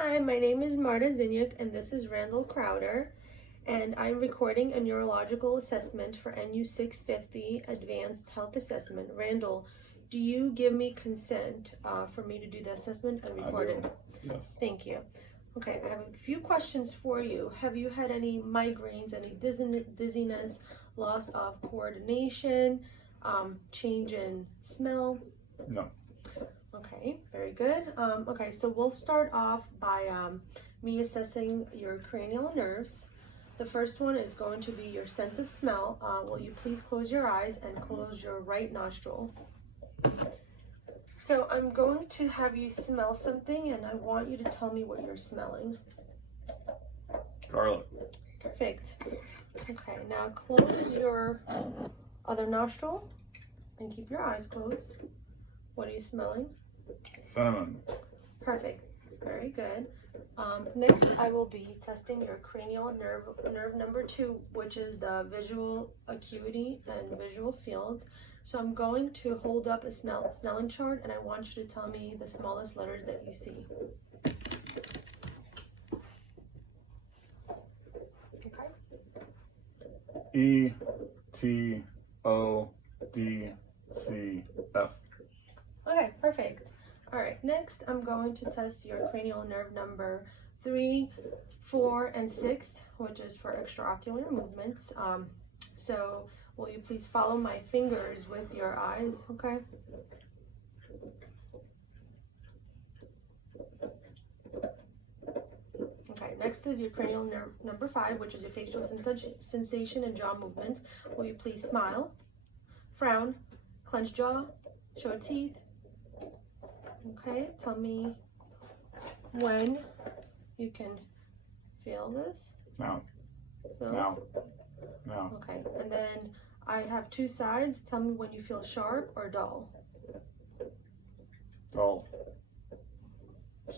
Hi, my name is Marta Zinyak and this is Randall Crowder, and I'm recording a neurological assessment for NU 650 Advanced Health Assessment. Randall, do you give me consent for me to do the assessment and record it? Yes. Thank you. Okay, I have a few questions for you. Have you had any migraines, any dizziness, loss of coordination, change in smell? No. Okay, very good. Okay, so we'll start off by me assessing your cranial nerves. The first one is going to be your sense of smell. Will you please close your eyes and close your right nostril? So I'm going to have you smell something and I want you to tell me what you're smelling. Garlic. Perfect. Okay, now close your other nostril and keep your eyes closed. What are you smelling? Cinnamon. Perfect. Very good. Next, I will be testing your cranial nerve number 2, which is the visual acuity and visual fields. So I'm going to hold up a Snellen chart, and I want you to tell me the smallest letters that you see. Okay. E T O D C F. Okay, perfect. All right, next I'm going to test your cranial nerve number 3, 4, and 6, which is for extraocular movements. So will you please follow my fingers with your eyes, okay? Okay, next is your cranial nerve number 5, which is your facial sensation and jaw movements. Will you please smile, frown, clench jaw, show teeth? Okay, tell me when you can feel this. Now. Feel Now. it? Now. Okay, and then I have 2 sides. Tell me when you feel sharp or dull. Dull.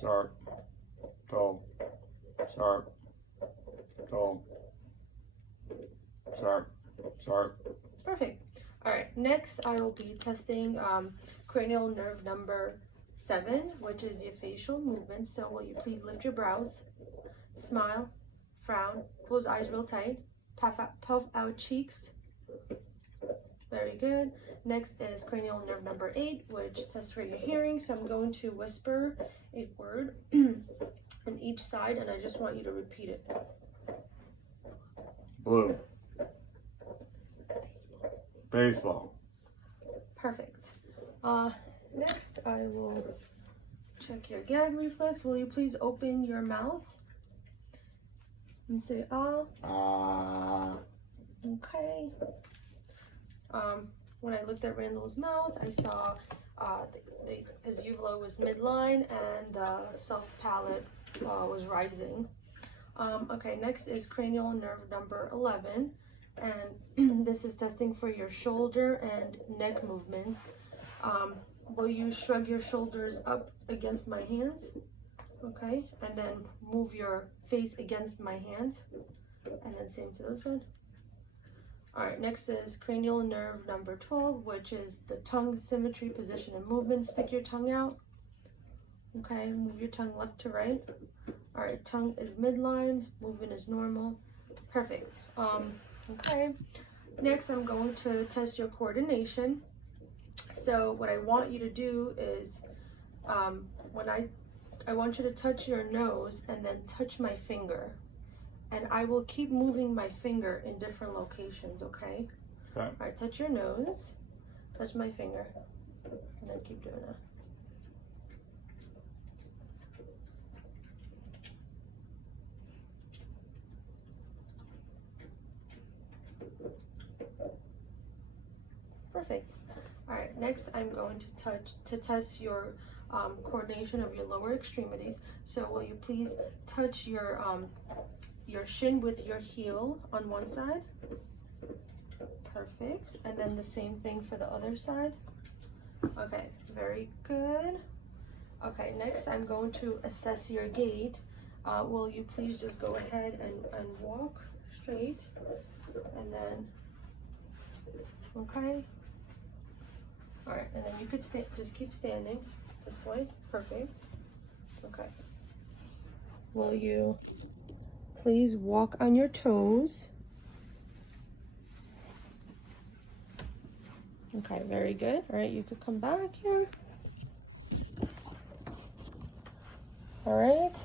Sharp. Dull. Sharp. Dull. Sharp. Sharp. Perfect. All right, next I will be testing cranial nerve number 7, which is your facial movement. So will you please lift your brows, smile, frown, close eyes real tight, puff out cheeks. Very good. Next is cranial nerve number 8, which tests for your hearing. So I'm going to whisper a word on each side, and I just want you to repeat it. Blue. Baseball. Perfect. Next, I will check your gag reflex. Will you please open your mouth and say ah? Ah. Okay. When I looked at Randall's mouth, I saw his uvula was midline and the soft palate was rising. Okay, next is cranial nerve number 11, and this is testing for your shoulder and neck movements. Will you shrug your shoulders up against my hands? Okay, and then move your face against my hand, and then same to this side. All right, next is cranial nerve number 12, which is the tongue symmetry, position, and movement. Stick your tongue out. Okay, move your tongue left to right. All right, tongue is midline, movement is normal. Perfect. Okay, next I'm going to test your coordination. So what I want you to do is, I want you to touch your nose and then touch my finger. And I will keep moving my finger in different locations, okay? Okay. All right, touch your nose, touch my finger, and then keep doing that. Perfect. All right, next I'm going to test your coordination of your lower extremities. So will you please touch your shin with your heel on one side? Perfect. And then the same thing for the other side. Okay, very good. Okay, next I'm going to assess your gait. Will you please just go ahead and walk straight, and then, okay. All right, and then you could just keep standing this way. Perfect. Okay. will you please walk on your toes? Okay, very good. All right, you could come back here. All right.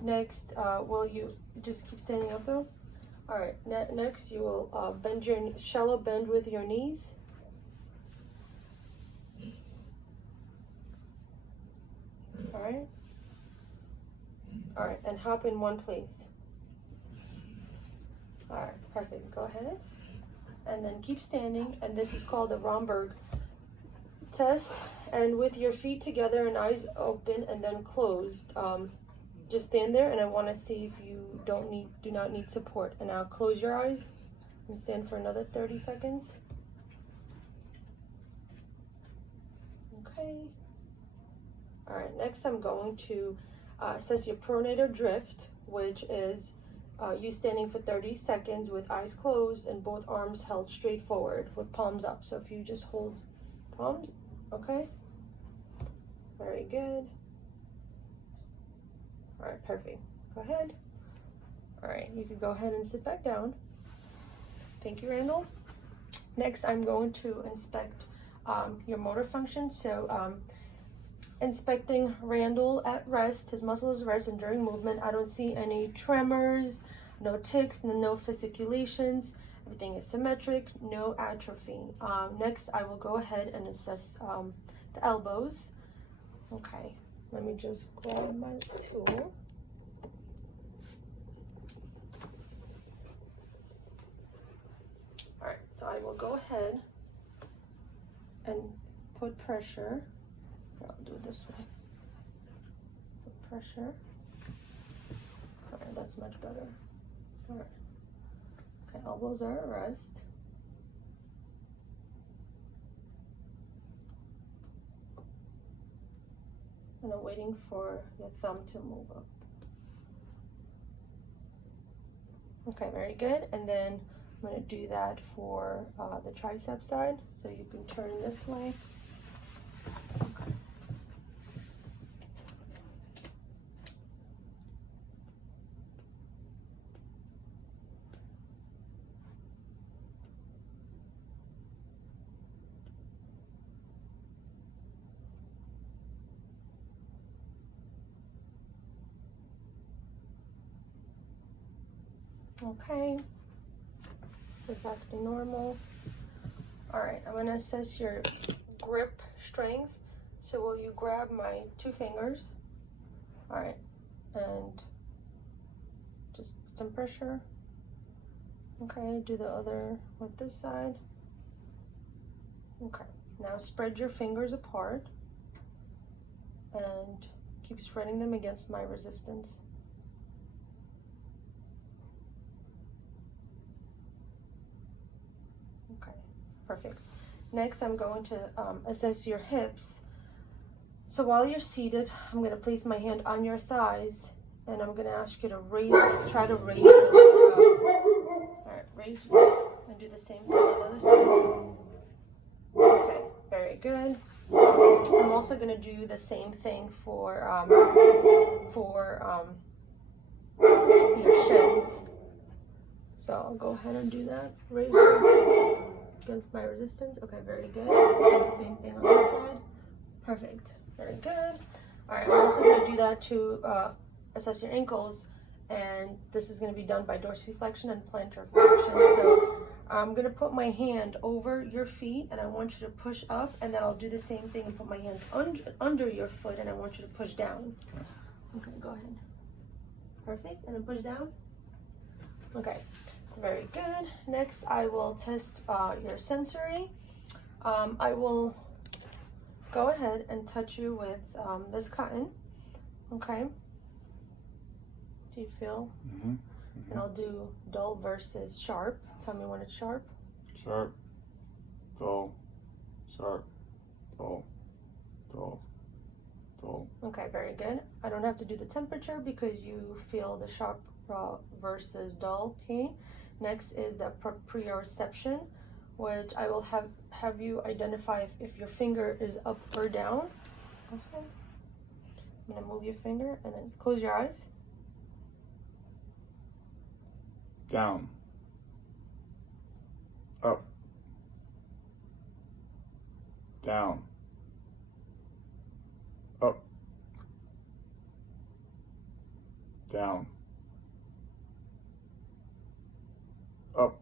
Next, will you just keep standing up though? All right. Next, you will bend your shallow bend with your knees. All right. All right, and hop in one place. All right, perfect. Go ahead. And then keep standing. And this is called the Romberg test. And with your feet together and eyes open and then closed, just stand there. And I want to see if you do not need support. And now close your eyes and stand for another 30 seconds. Okay. All right. Next, I'm going to assess your pronator drift, which is you standing for 30 seconds with eyes closed and both arms held straight forward with palms up. So if you just hold palms, okay? Very good. All right, perfect. Go ahead. All right, you can go ahead and sit back down. Thank you, Randall. Next, I'm going to inspect your motor function. So inspecting Randall at rest, his muscles rest and during movement. I don't see any tremors, no tics, no fasciculations. Everything is symmetric, no atrophy. Next, I will go ahead and assess the elbows. Okay, let me just grab my tool. All right, so I will go ahead and put pressure. I'll do it this way. Put pressure. All right, that's much better. All right. Okay, elbows are at rest. And I'm waiting for your thumb to move up. Okay, very good. And then I'm going to do that for the tricep side. So you can turn this way. Okay, so back to normal. All right, I'm gonna assess your grip strength. So will you grab my 2 fingers? All right, and just put some pressure. Okay, do the other with this side. Okay, now spread your fingers apart and keep spreading them against my resistance. Perfect. Next, I'm going to assess your hips. So while you're seated, I'm going to place my hand on your thighs, and I'm going to ask you to try to raise your leg up. All right, raise, and do the same thing on the other side. Okay, very good. I'm also going to do the same thing for your shins. So I'll go ahead and do that. Raise your against my resistance. Okay, very good. Do the same thing on this side. Perfect. Very good. All right, I'm also going to do that to assess your ankles, and this is going to be done by dorsiflexion and plantar flexion. So I'm going to put my hand over your feet, and I want you to push up, and then I'll do the same thing and put my hands under your foot, and I want you to push down. Okay, go ahead. Perfect. And then push down. Okay. Very good. Next, I will test your sensory. I will go ahead and touch you with this cotton. Okay. Do you feel? Mm-hmm. Mm-hmm. And I'll do dull versus sharp. Tell me when it's sharp. Sharp, dull, sharp, dull, dull, dull. Okay, very good. I don't have to do the temperature because you feel the sharp versus dull pain. Next is the proprioception, which I will have you identify if your finger is up or down. Okay. I'm gonna move your finger and then close your eyes. Down. Up. Down. Up. Down. Up.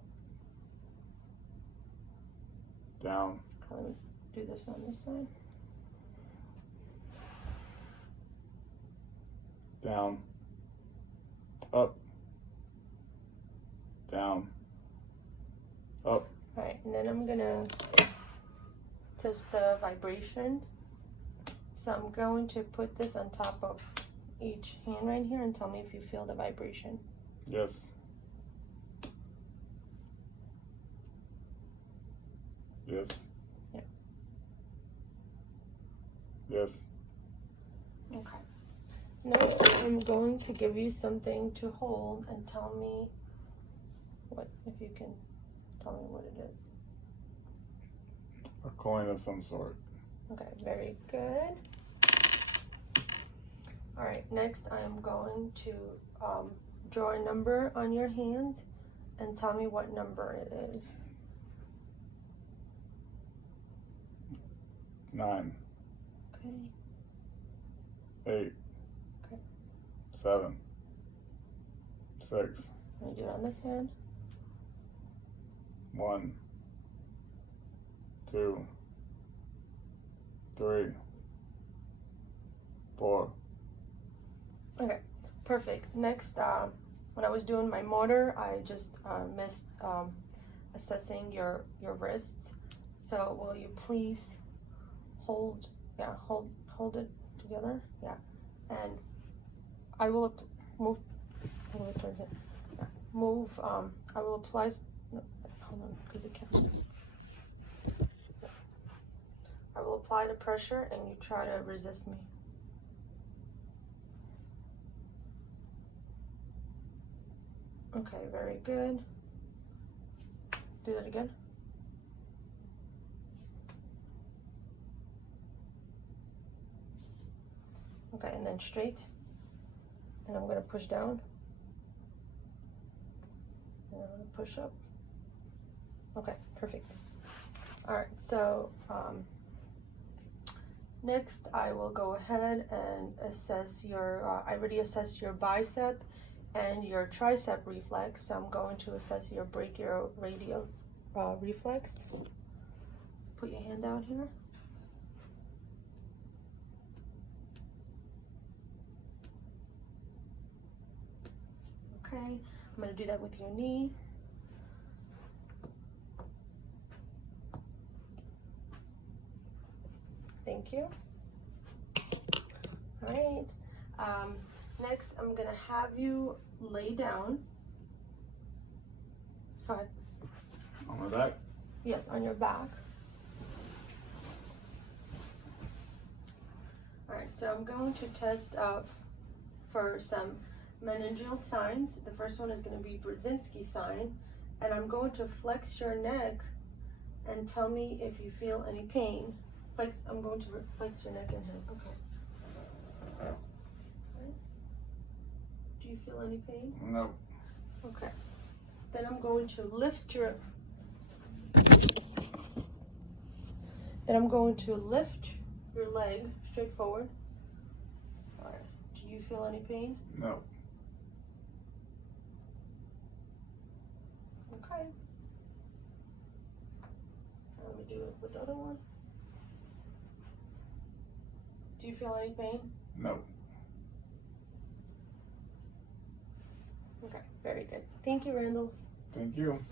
Down. Let me do this on this side. Down. Up. Down. Up. All right, and then I'm gonna test the vibration. So I'm going to put this on top of each hand right here and tell me if you feel the vibration. Yes. Yes. Yeah. Yes. Okay. Next, I'm going to give you something to hold and tell me what, if you can tell me what it is. A coin of some sort. Okay, very good. All right, next I'm going to draw a number on your hand and tell me what number it is. 9. Okay. 8. Okay. 7. 6. Let me do it on this hand. 1. 2. 3. 4. Okay, perfect. Next, when I was doing my motor, I just missed assessing your wrists. So will you please hold it together? Yeah, and I will move. How do I turn it? Yeah. Move. I will apply. No, hold on, because the camera. I will apply the pressure, and you try to resist me. Okay, very good. Do that again. Okay, and then straight. And I'm going to push down. And I'm going to push up. Okay, perfect. All right, so next I will go ahead and assess your, I already assessed your bicep and your tricep reflex, so I'm going to assess your brachioradial reflex. Put your hand out here. Okay, I'm going to do that with your knee. Thank you. All right. Next, I'm going to have you lay down. Go ahead. On my back? Yes, on your back. All right, so I'm going to test for some meningeal signs. The first one is going to be Brzezinski sign, and I'm going to flex your neck and tell me if you feel any pain. I'm going to flex your neck and head. Okay. Do you feel any pain? No. Okay. Then I'm going to lift your. Then I'm going to lift your leg straight forward. All right. Do you feel any pain? No. Okay. Let me do it with the other one. Do you feel any pain? No. Okay, very good. Thank you, Randall. Thank you.